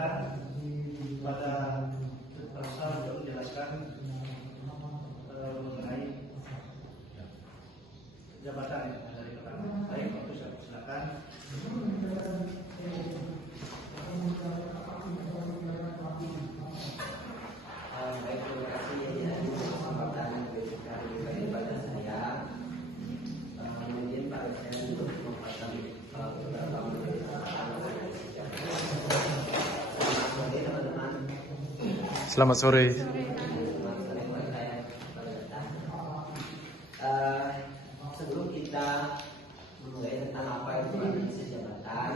persilakan kepada supervisor untuk menjelaskan mengenai jabatan dari pertama. Baik, waktu saya persilakan. Baik, terima kasih ya kesempatan yang diberikan kepada saya. Mungkin Pak Dosen untuk memperkenalkan beberapa menit teman-teman. Selamat sore. Sebelum kita memulai tentang apa itu analisis jabatan,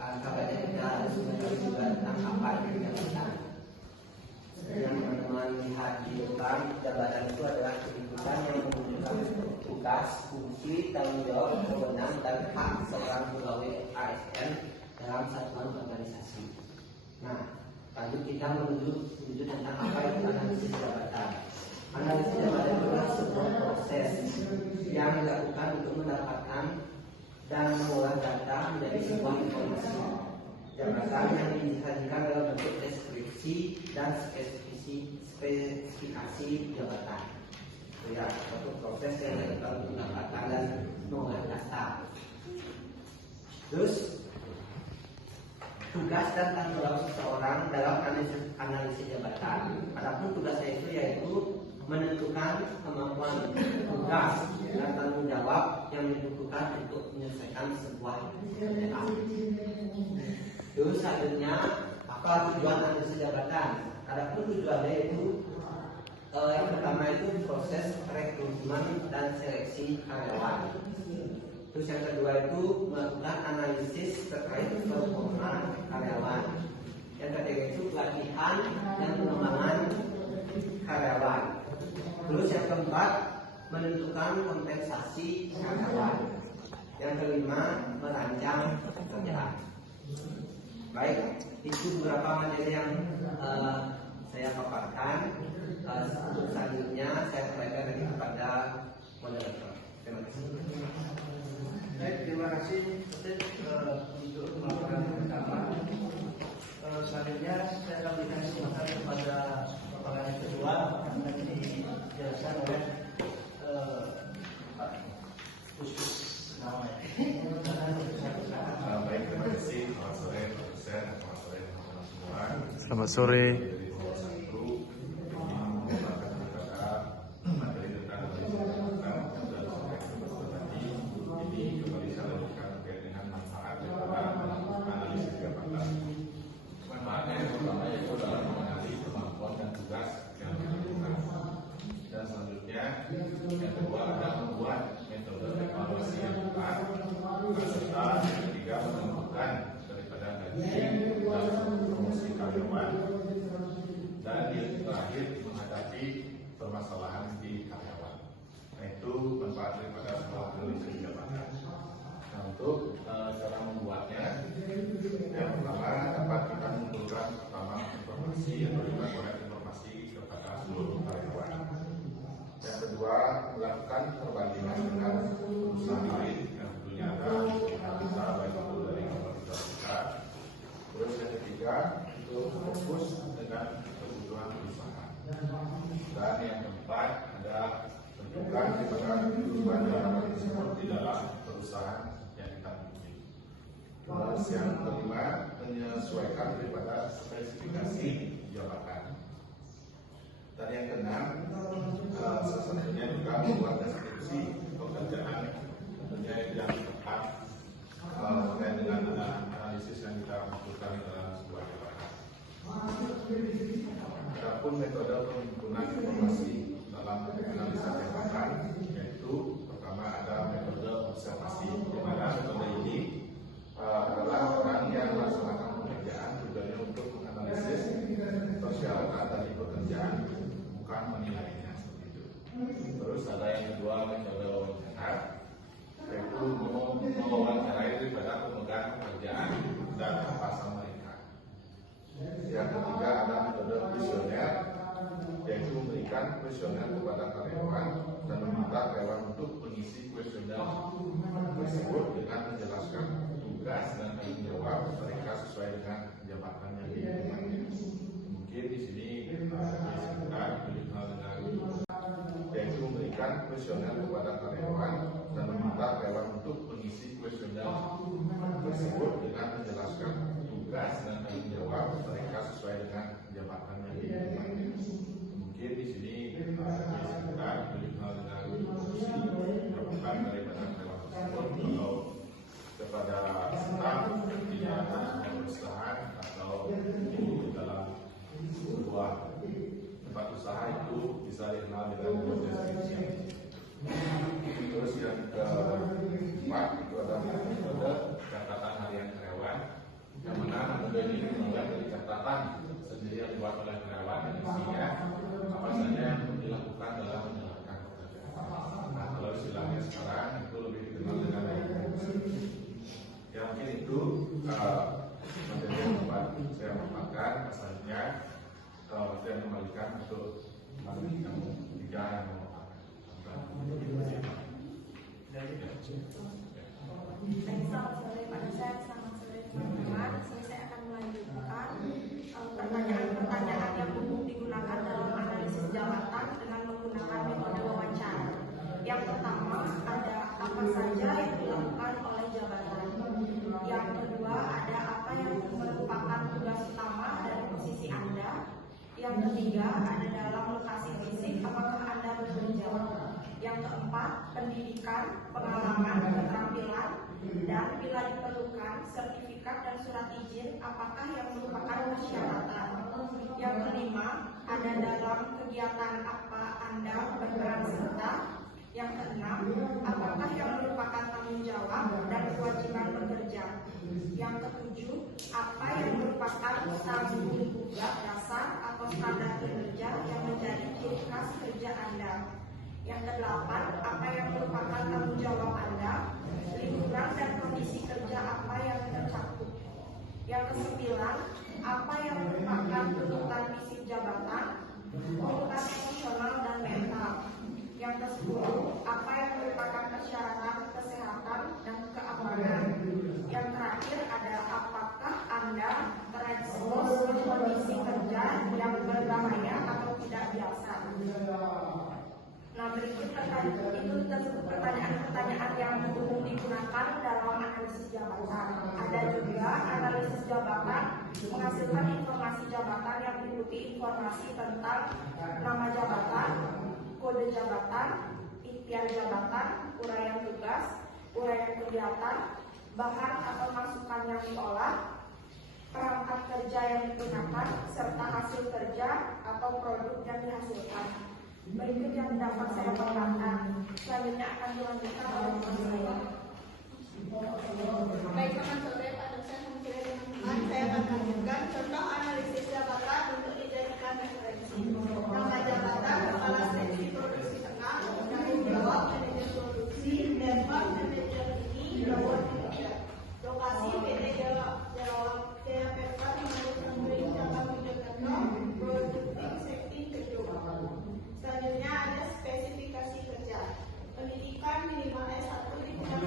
kabarnya kita harus mengetahui juga tentang apa itu jabatan. Yang teman-teman lihat di depan, jabatan itu adalah kedudukan yang menunjukkan tugas, fungsi, tanggung jawab, wewenang, dan hak seorang pegawai ASN dalam satuan organisasi. Nah, lanjut kita menuju tentang apa itu analisis jabatan. Analisis jabatan adalah sebuah proses yang dilakukan untuk mendapatkan dan mengolah data menjadi sebuah informasi. Jabatan yang disajikan dalam bentuk deskripsi dan spesifikasi jabatan. Ya, suatu proses yang dilakukan untuk mendapatkan dan mengolah data. Terus tugas dan tanggung jawab seseorang dalam analisis jabatan. Adapun tugasnya itu yaitu menentukan kemampuan, tugas dan tanggung jawab yang dibutuhkan untuk menyelesaikan sebuah pekerjaan. Terus selanjutnya, apa tujuan analisis jabatan? Adapun tujuannya itu yang pertama itu proses rekrutmen dan seleksi karyawan. Terus yang kedua itu melakukan analisis terkait performa karyawan. Yang ketiga itu pelatihan dan pengembangan karyawan. Terus yang keempat menentukan kompensasi karyawan. Yang kelima merancang pekerjaan. Baik, itu beberapa materi yang saya paparkan. Untuk selanjutnya saya kembalikan lagi kepada moderator. Terima kasih. Baik, terima kasih untuk melakukan pertama. Selanjutnya saya akan berikan kesempatan kepada paparan yang kedua yang dijelaskan oleh Pak Khusus nama. Baik, terima kasih. Selamat sore Pak Dosen, selamat sore teman-teman semua. Selamat sore. Materi tentang ini kembali saya lanjutkan terkait dengan manfaat daripada analisis jabatan. Manfaatnya yang pertama yaitu dalam mengenali kemampuan dan tugas yang dilakukan. Dan selanjutnya yang kedua ada membuat metode evaluasi yang tepat, serta yang ketiga menentukan daripada gaji dan promosi karyawan, dan yang terakhir menghadapi permasalahan di karyawan. Nah, itu manfaat daripada sebuah analisis jabatan. Nah, untuk cara membuatnya, yang pertama dapat kita mengumpulkan pertama informasi yang beriman oleh informasi kepada seluruh karyawan. Yang kedua, melakukan perbandingan dengan perusahaan lain yang tentunya ada analisa baik itu dari kompetitor kita. Terus yang ketiga itu fokus dengan kebutuhan perusahaan. Dan yang keempat ada tentukan di mana tujuan jabatan tersebut di dalam perusahaan yang kita miliki. Terus yang kelima menyesuaikan daripada spesifikasi jabatan. Dan yang keenam salah satunya juga membuat deskripsi pekerjaan tentunya yang tepat terkait dengan analisis yang kita lakukan dalam sebuah jabatan. Adapun metode penghimpunan informasi dalam analisa jabatan yaitu pertama ada metode observasi, di mana metode ini adalah orang yang melaksanakan pekerjaan tujuannya untuk menganalisis persyaratan dari pekerjaan, bukan menilainya seperti itu. Terus ada yang kedua metode wawancara, yaitu mewawancarai daripada pemegang pekerjaan dan atasan mereka. Yang ketiga ada metode kuesioner, yaitu memberikan kuesioner kepada karyawan dan meminta karyawan untuk mengisi kuesioner tersebut dengan menjelaskan tugas tugas dan tanggung jawab mereka sesuai dengan jabatan yang dimiliki. Mungkin di sini disebutkan dikenal dengan yaitu memberikan kuesioner kepada karyawan dan meminta karyawan untuk mengisi kuesioner tersebut dengan menjelaskan tugas dan tanggung jawab mereka sesuai dengan jabatan yang dimiliki. Mungkin di sini disebutkan dikenal dengan fungsi jabatan daripada karyawan tersebut atau kepada staf artinya perusahaan atau di dalam sebuah tempat usaha itu bisa dikenal dengan job description. Terus yang keempat itu adalah metode catatan harian karyawan, yang mana metode ini dimulai dari catatan sendiri yang dibuat oleh karyawan dan isinya apa saja yang dilakukan dalam menjalankan pekerjaan. Nah, kalau istilahnya sekarang itu lebih dikenal dengan ya mungkin itu materi yang dapat saya paparkan. Asalnya saya kembalikan untuk yang tiga yang memaparkan. Selamat sore Pak Dosen, selamat sore teman-teman. Saya akan melanjutkan pertanyaan-pertanyaan yang umum digunakan dalam analisis jabatan dengan menggunakan metode wawancara. Yang pertama ada apa saja yang dilakukan oleh jabatan. Yang kedua ada apa yang merupakan tugas utama dari posisi Anda. Yang ketiga ada dalam lokasi fisik apakah Anda bekerja. Yang keempat pendidikan, pengalaman, keterampilan, dan bila diperlukan sertifikat dan surat izin apakah yang merupakan persyaratan. Yang kelima ada dalam kegiatan apa Anda berperan serta. Yang keenam, apakah yang merupakan tanggung jawab dan kewajiban bekerja. Yang ketujuh, apa yang merupakan tanggung jawab dasar atau standar kinerja yang menjadi ciri khas kerja Anda. Yang kedelapan, apa yang merupakan tanggung jawab Anda, lingkungan dan kondisi kerja apa yang tercakup. Yang kesembilan, apa yang merupakan tuntutan misi jabatan, tuntutan emosional dan mental. Yang ke-10, apa yang merupakan persyaratan kesehatan dan keamanan. Yang terakhir ada apakah Anda terekspos ke kondisi kerja yang berbahaya atau tidak biasa. Nah, berikut itu pertanyaan-pertanyaan yang umum digunakan dalam analisis jabatan. Ada juga analisis jabatan menghasilkan informasi jabatan yang meliputi informasi tentang nama jabatan, kode jabatan, ikhtiar jabatan, uraian tugas, uraian kegiatan, bahan atau masukan yang diolah, perangkat kerja yang digunakan, serta hasil kerja atau produk yang dihasilkan. Berikut yang dapat saya paparkan. Selanjutnya akan dilanjutkan oleh saya. Baik, selamat sore Pak Dosen, saya akan lanjutkan contoh analisis jabatan untuk dijadikan referensi. Nama jabatan kepala seksi produksi tengah, tanggung jawab manajer produksi, level manajer ini, jawab kerja. Lokasi PT Jawab PK menurut Menteri Jabatan Widodo, Produktif Safety Gedung. Selanjutnya ada spesifikasi kerja. Pendidikan minimal S1 di bidang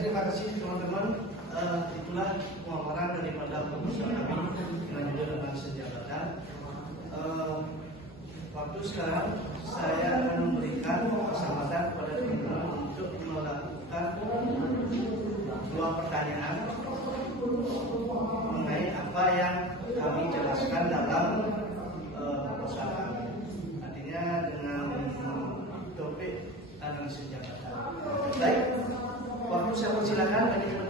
terima kasih teman-teman. Itulah pemaparan daripada proposal kami dengan judul analisis jabatan. Waktu sekarang saya akan memberikan kesempatan kepada teman-teman untuk melakukan dua pertanyaan mengenai apa yang kami jelaskan dalam proposal kami. Artinya dengan topik analisis jabatan. Baik, waktu saya persilakan bagi teman-teman.